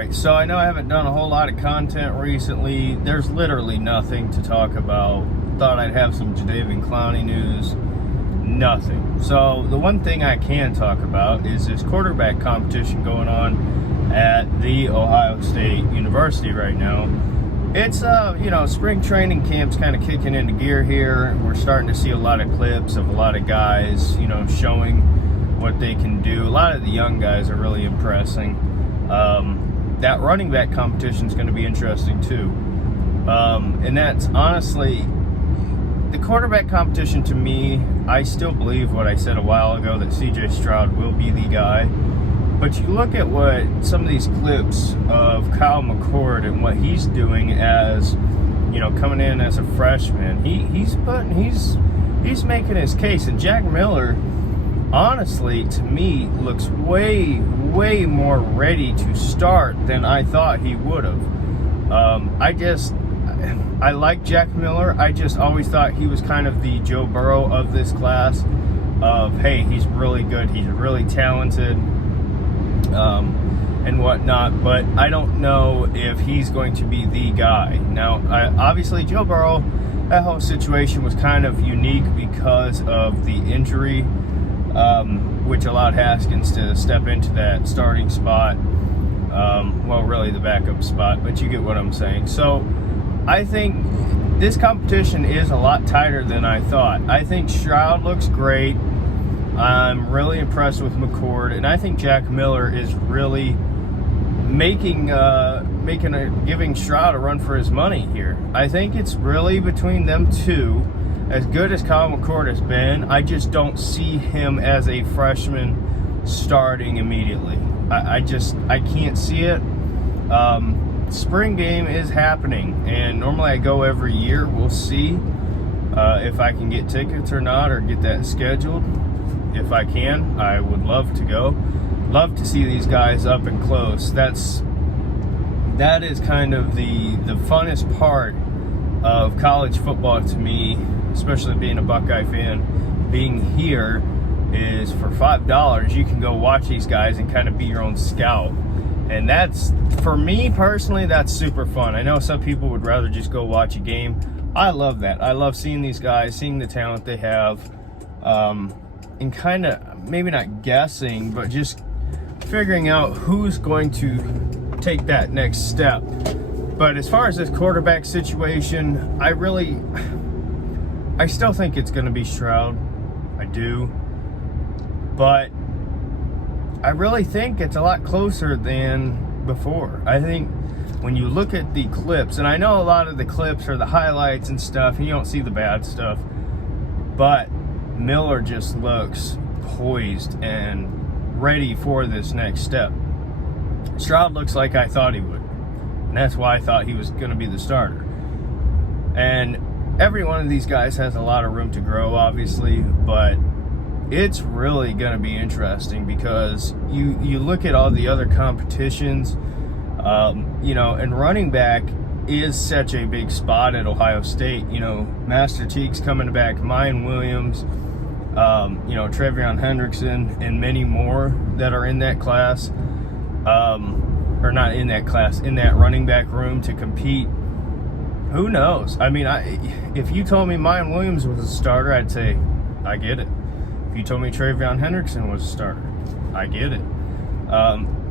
Alright, so I know I haven't done a whole lot of content recently. There's literally nothing to talk about. Thought I'd have some Jadeveon Clowney news. Nothing. So the one thing I can talk about is this quarterback competition going on at the Ohio State University right now. It's, spring training camp's kind of kicking into gear here. We're starting to see a lot of clips of a lot of guys, showing what they can do. A lot of the young guys are really impressing. That running back competition is going to be interesting too. And that's honestly, the quarterback competition to me, I still believe what I said a while ago, that CJ Stroud will be the guy. But you look at what some of these clips of Kyle McCord and what he's doing as, coming in as a freshman, he's making his case. And Jack Miller, honestly, to me, looks way more ready to start than I thought he would have. I like Jack Miller. I just always thought he was kind of the Joe Burrow of this class, of, hey, he's really good, he's really talented, and whatnot, but I don't know if he's going to be the guy. Now, obviously, Joe Burrow, that whole situation was kind of unique because of the injury, which allowed Haskins to step into that starting spot. Really the backup spot, but you get what I'm saying. So I think this competition is a lot tighter than I thought. I think Stroud looks great. I'm really impressed with McCord, and I think Jack Miller is really giving Stroud a run for his money here. I think it's really between them two. As good as Kyle McCord has been, I just don't see him as a freshman starting immediately. I can't see it. Spring game is happening, and normally I go every year. We'll see if I can get tickets or not, or get that scheduled. If I can, I would love to go. Love to see these guys up and close. That is kind of the funnest part of college football to me, especially being a Buckeye fan. Being here is for $5, you can go watch these guys and kind of be your own scout. And that's, for me personally, that's super fun. I know some people would rather just go watch a game. I love that. I love seeing these guys, seeing the talent they have, and kind of, maybe not guessing, but just figuring out who's going to take that next step. But as far as this quarterback situation, I still think it's going to be Stroud. I do. But I really think it's a lot closer than before. I think when you look at the clips, and I know a lot of the clips are the highlights and stuff, and you don't see the bad stuff, but Miller just looks poised and ready for this next step. Stroud looks like I thought he would, and that's why I thought he was going to be the starter. And every one of these guys has a lot of room to grow, obviously, but it's really going to be interesting because you look at all the other competitions, and running back is such a big spot at Ohio State. Master Teague's coming back, Mayan Williams, TreVeyon Henderson, and many more that are in that class, or not in that class, in that running back room to compete. Who knows? I mean, if you told me Mayan Williams was a starter, I'd say, I get it. If you told me TreVeyon Henderson was a starter, I get it.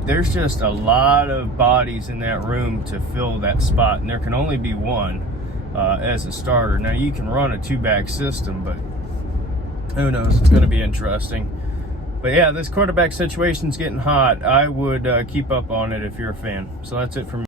There's just a lot of bodies in that room to fill that spot, and there can only be one as a starter. Now, you can run a two-back system, but who knows? It's going to be interesting. But yeah, this quarterback situation's getting hot. I would keep up on it if you're a fan. So that's it for me.